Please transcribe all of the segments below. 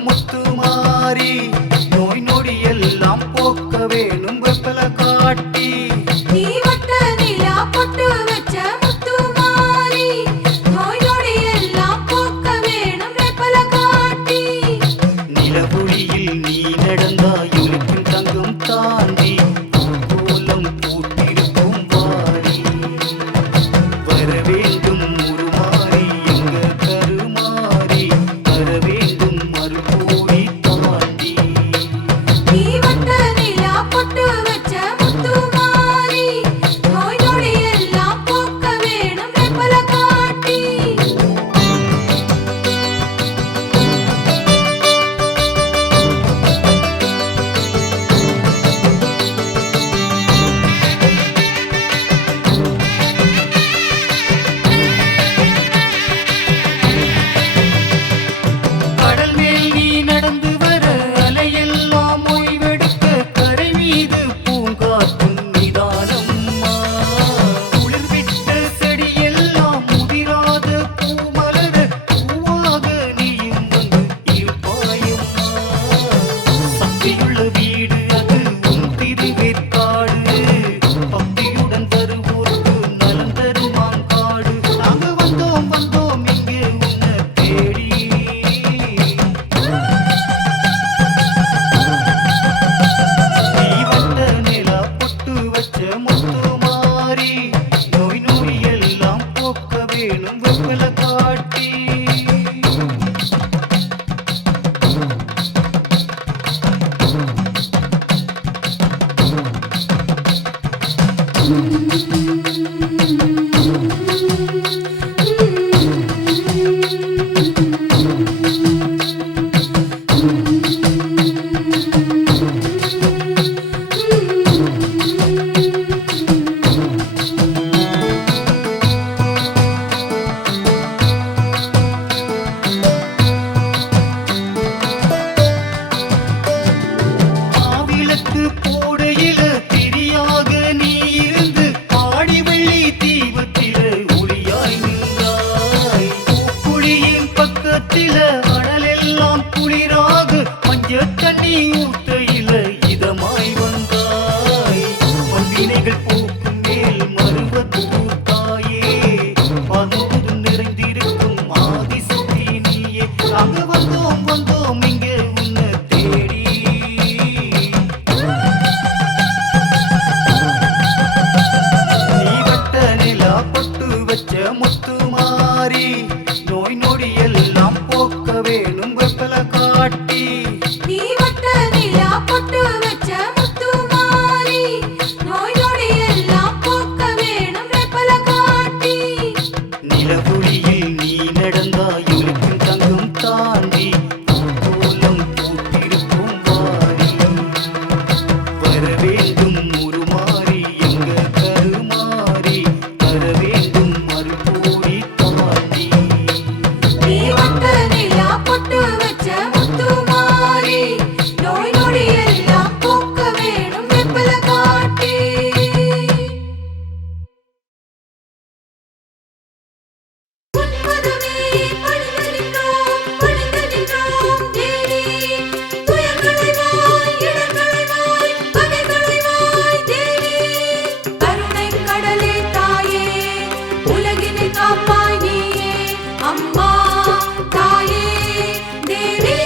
முத்துமாரி நோய் நொடி எல்லாம் போக்க வேணும் வெப்பல காட்டி நீ வட்ட நிலா பொட்டு வச்ச முத்துமாரி நோய் நொடி எல்லாம் போக்க வேணும் வெப்பல காட்டி நிலவுளியில் நீ நடந்தாயுக்கும் தங்கும் தாண்டி கோலம் பூத்திருக்கும் வாரி வர வேண்டும் உருமாறி எங்க கருமாறி வர வேண்டும் மறுபூரி தாண்டி நீ வட்ட நிலா பொட்டு வச்ச முத்துமாரி நோய் நொடி எல்லாம் போக்க வேணும் வெப்பல காட்டி கடல் மேல் நீ நடந்து வர அலையெல்லாம் ஓய்வெடுக்க கரை மீது பூங்காற்றும் நிதானம்மா குளிர் விட்ட செடியெல்லாம் முதிராத பூமலர பூவாக நீயும் வந்து இருப்பாயம்மா சக்தியுள்ள வீடு அது உன் திருவேற்காடு பக்தியுடன் வருவோர்க்கு நலம் தருமாம் காடு நாங்க வந்தோம் இங்கே உன்னை தேடி நீ வட்ட நிலா பொட்டு வச்ச முத்துமாரி நோய் நொடி எல்லாம் போக்க வேணும் வெப்பல காட்டி மாவிளக்கு போடையில திரியாக நீ இருந்து ஆடி வெள்ளி தீபத்தில ஒளியாய் நின்றாய் புளியின் பக்கத்தில அனலெல்லாம் குளிராக மஞ்ச தண்ணி ஊத்தையில இதமாய் வந்தாய் மண்வினைகள் போக்கும் மேல் மருவத்தூர் தாயே பந்து நிறைந்திருக்கும் ஆதிசக்தி நீயே நாங்க வந்தோம் இங்கே உன்னை தேடி நீ வட்ட நிலா பொட்டு வச்ச முத்துமாரி நோய் நொடி எல்லாம் போக்க வேணும் வெப்பல காட்டி நீ வட்ட நிலா பொட்டு வச்ச முத்துமாரி நோய் நொடி எல்லாம் போக்க வேணும் வெப்பல காட்டி நிலவுளியில் நீ நடந்தாயுக்கும் தங்கும் தாண்டி கோலம் பூத்திருக்கும் வாரி வர வேண்டும் உருமாறி எங்க கருமாறி வர வேண்டும் மறுபூரி தாண்டி நீ வட்ட நிலா பொட்டு வச்ச முத்துமாரி நோய் நொடி எல்லாம் போக்க வேணும் வெப்பல காட்டி உன்பதமே பணிந்து நின்றோம் தேவி துயர்களை வாய் இடர்களை வாய் பகைகளை வாய் தேவி கருணை கடலே தாயே உலகினை காப்பாய் நீயே அம்மா தாயே தேவி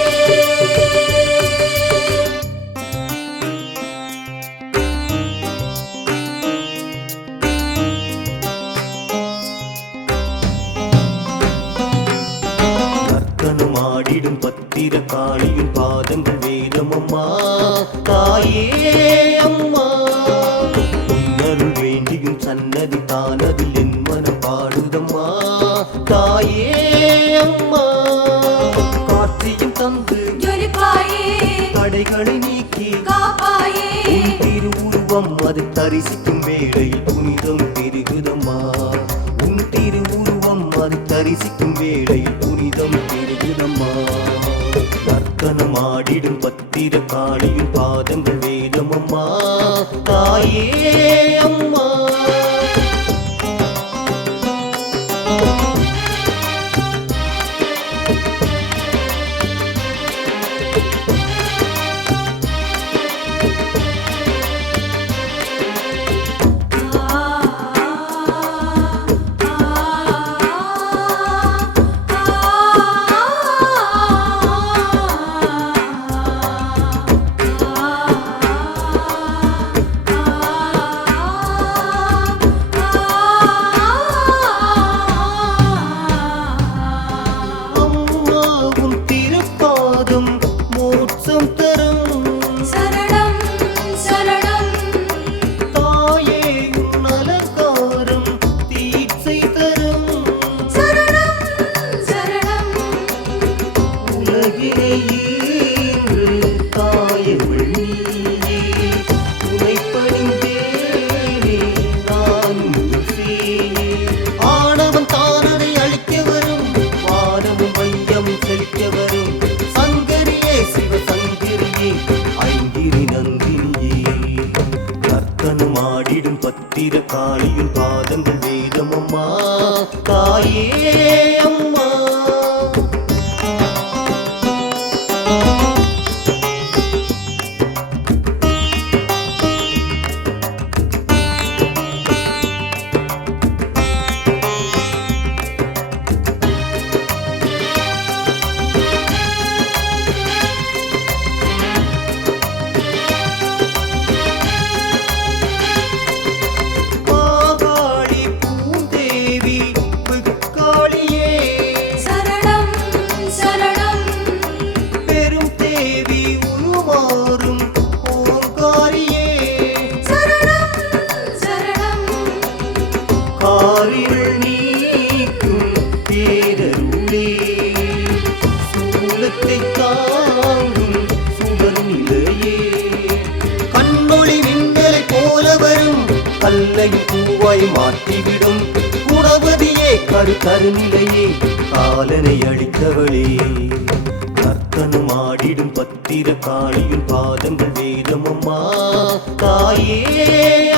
நற்கனும் ஆடிடும் பத்திர காளியின் பாதங்கள் வேதம் அம்மா தாயே அம்மா உன்னருள் வேண்டியும் சன்னதி தானதில் என் மனம் பாடுதம்மா தாயே அம்மா. காற்றையும் தந்து ஜொலிப்பாயே தடைகளை நீக்கி காப்பாயே உன் திருவுருவம் அதை தரிசிக்கும் வேளையில் புனிதம் பெருகுதம்மா. உன் திருவுருவம் அதை தரிசிக்கும் வேளையில் புனிதம் பெருகுதம்மா. நர்த்தனம் ஆடிடும் பத்திர காளியின் பாதங்கள் வேதமம்மா தாயே அம்மா. அம்மாவும் திருப்பாதம் மோட்சம் தரும் சரணம் சரணம் தாயே உன் அலங்காரம் தீட்சை தரும். சரணம் சரணம் உலகினை ஈன்று தாயவள் நீயே. உனை பணிந்தேனே நானும் செய்யே. ஆணவம் தானதை அழிக்க வரும் வானமும் வையமும் செழிக்க வரும். சங்கரியே சிவசங்கரியே ஐங்கிரி நந்தினியே. நர்த்தனம் ஆடிடும் பத்திர காளியின் பாதங்கள் வேதமம்மா தாயே அம்மா. மாகாளி பூந்தேவி வெக்காளியே சரணம் சரணம் பெரும் தேவி உருமாறும் ஓங்காரியே. சரணம் சரணம் காரிருள் நீக்கும் பேரருளே. சூலத்தை தாங்கும் சுடர்நிலையே. கண்ணொளி மின்னலை போல வரும் கல்லை பூவாய் மாற்றிவிடும் குணவதியே கருநிலையே காலனை அழித்தவளே. நர்த்தனம் ஆடிடும் பத்திர காளியின் பாதங்கள் வேதமம்மா தாயே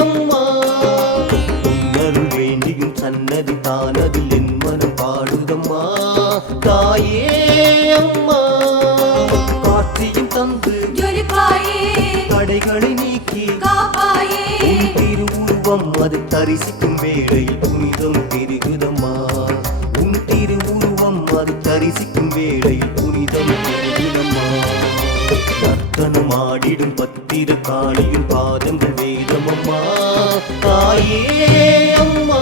அம்மா. உன்னருள் வேண்டியும் சன்னதி தானதில் என் மனம் பாடுதம்மா தாயே அம்மா. காற்றையும் தந்து ஜொலிப்பாயே தடைகளை நீக்கி காப்பாயே உன் திருவுருவம் அதை தரிசிக்கும் வேளையில் புனிதம் பெருகுதம்மா. உன் திருவுருவம் அதை தரிசிக்கும் வேளையில் புனிதம் பெருகுதம்மா. நர்த்தனம் ஆடிடும் பத்திர காளியின் பாதங்கள் வேதமம்மா தாயே அம்மா.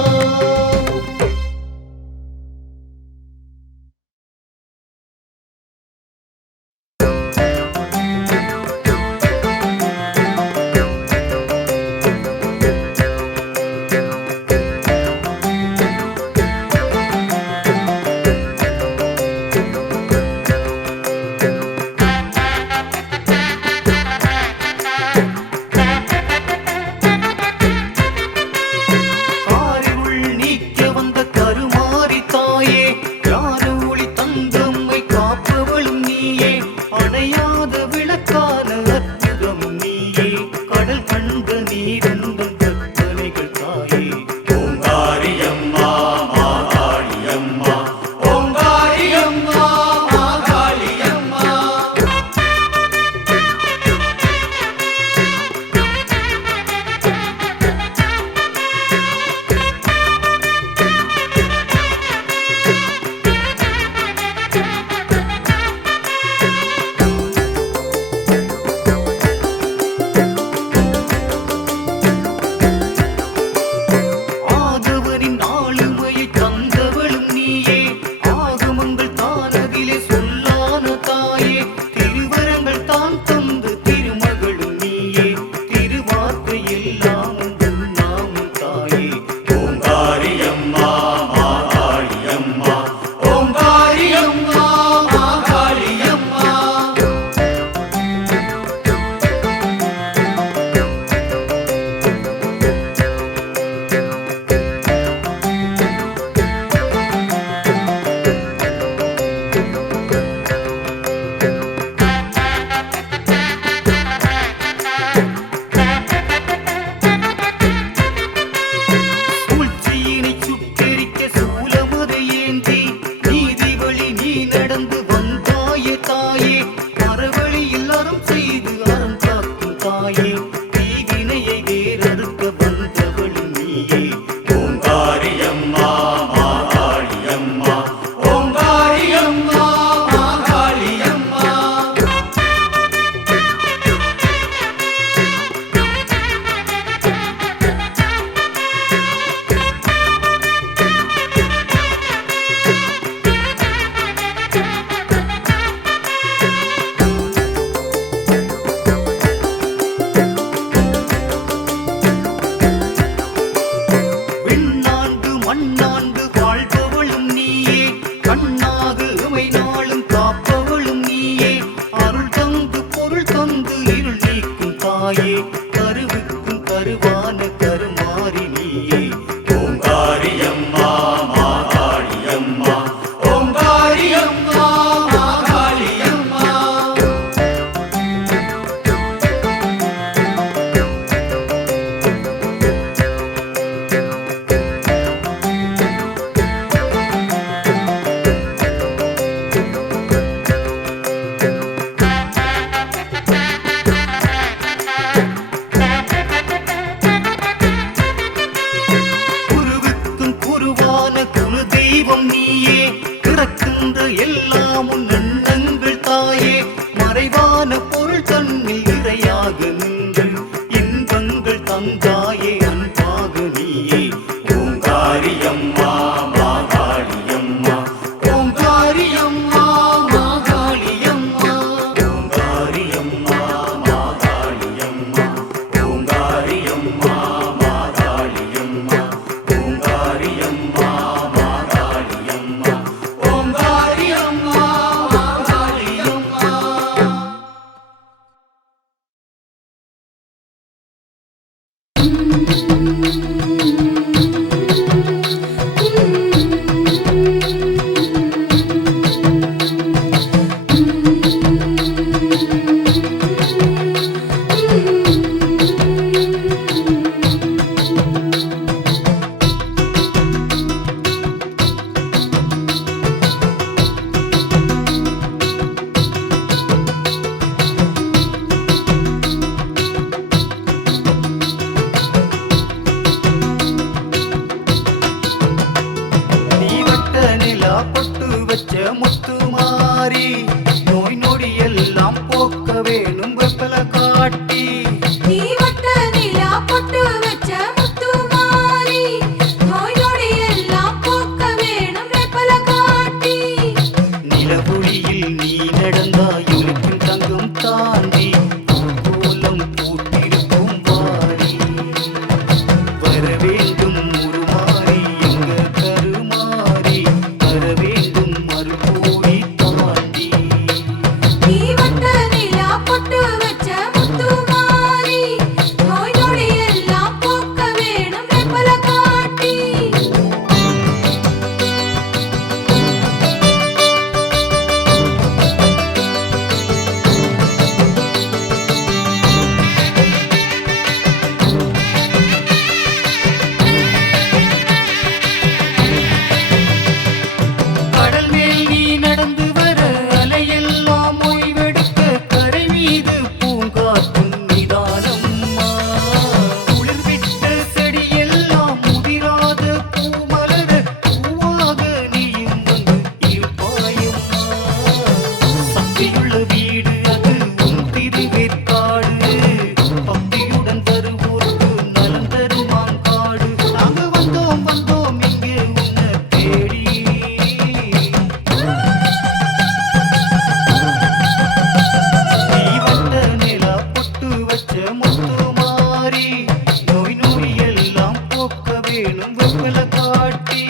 ஓங்காரியம்மா மாகாளியம்மா ஓங்காரியம்மா மாகாளியம்மா ஓங்காரியம்மா மாகாளியம்மா ஓங்காரியம்மா மாகாளியம்மா ஓங்காரியம்மா மாகாளியம்மா ஓங்காரியம்மா மாகாளியம்மா. நீ வட்ட நிலா பொட்டு வச்ச முத்துமாரி நோய் நொடி எல்லாம் போக்க வேணும் வெப்பல காட்டி நீ வட்ட நிலா பொட்டு வச்ச முத்துமாரி நோய் நொடி எல்லாம் போக்க வேணும் வேப்பல காட்டி நிலவொளியில் நீ நடந்தாய் உனக்கும் தங்கும் தாண்டி கோலம் பூத்திருக்கும் வாரி வர வேண்டும் உருமாறி எங்க கருமாறி வர வேண்டும் மறுபோடி தாண்டி நீ வட்ட நிலா பொட்டு வச்ச முத்துமாரி நோய் நொடி எல்லாம் போக்க வேணும் வேப்பல காட்டி கடல் மேல் நீ நடந்து வர அலையெல்லாம் ஓய்வெடுக்க கரை மீது பூங்காற்றும் நிதானம்மா குளிர் விட்ட செடியெல்லாம் முதிராத பூமலர பூவாக நீயும் வந்து இருப்பாயம்மா சக்தியுள்ள வீடு அது உன் திருவேற்காடு பக்தியுடன் வருவோர்க்கு நலம் தருமாம் காடு நாங்க வந்தோம் வந்தோம் இங்கே உன்னை தேடி நீ வட்ட நிலா பொட்டு வச்ச முத்துமாரி நோய் நொடி எல்லாம் போக்க வேணும் வெப்பல காட்டி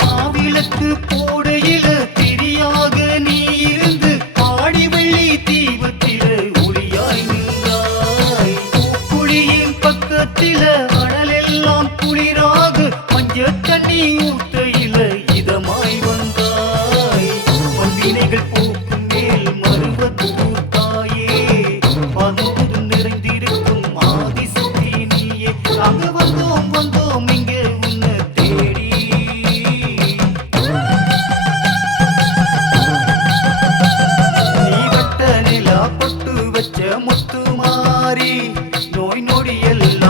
மாவிளக்கு போடையில திரியாக நீ இருந்து ஆடி வெள்ளி தீபத்தில ஒளியாய் நின்றாய் புளியின் பக்கத்தில அனலெல்லாம் குளிராக மஞ்ச தண்ணி ஊத்தையில இதமாய் வந்தாய் மண்வினைகள் போக்கும் மேல் மருவத்தூர் தாயே பதுமுதும் நிறைந்திருக்கும் ஆதிசக்தி நீயே அங்க வந்தோம் வந்தோம் இங்கே உன்னை தேடி நீ வட்ட நிலா பொட்டு வச்ச முத்துமாரி நோய் நொடி எல்லாம்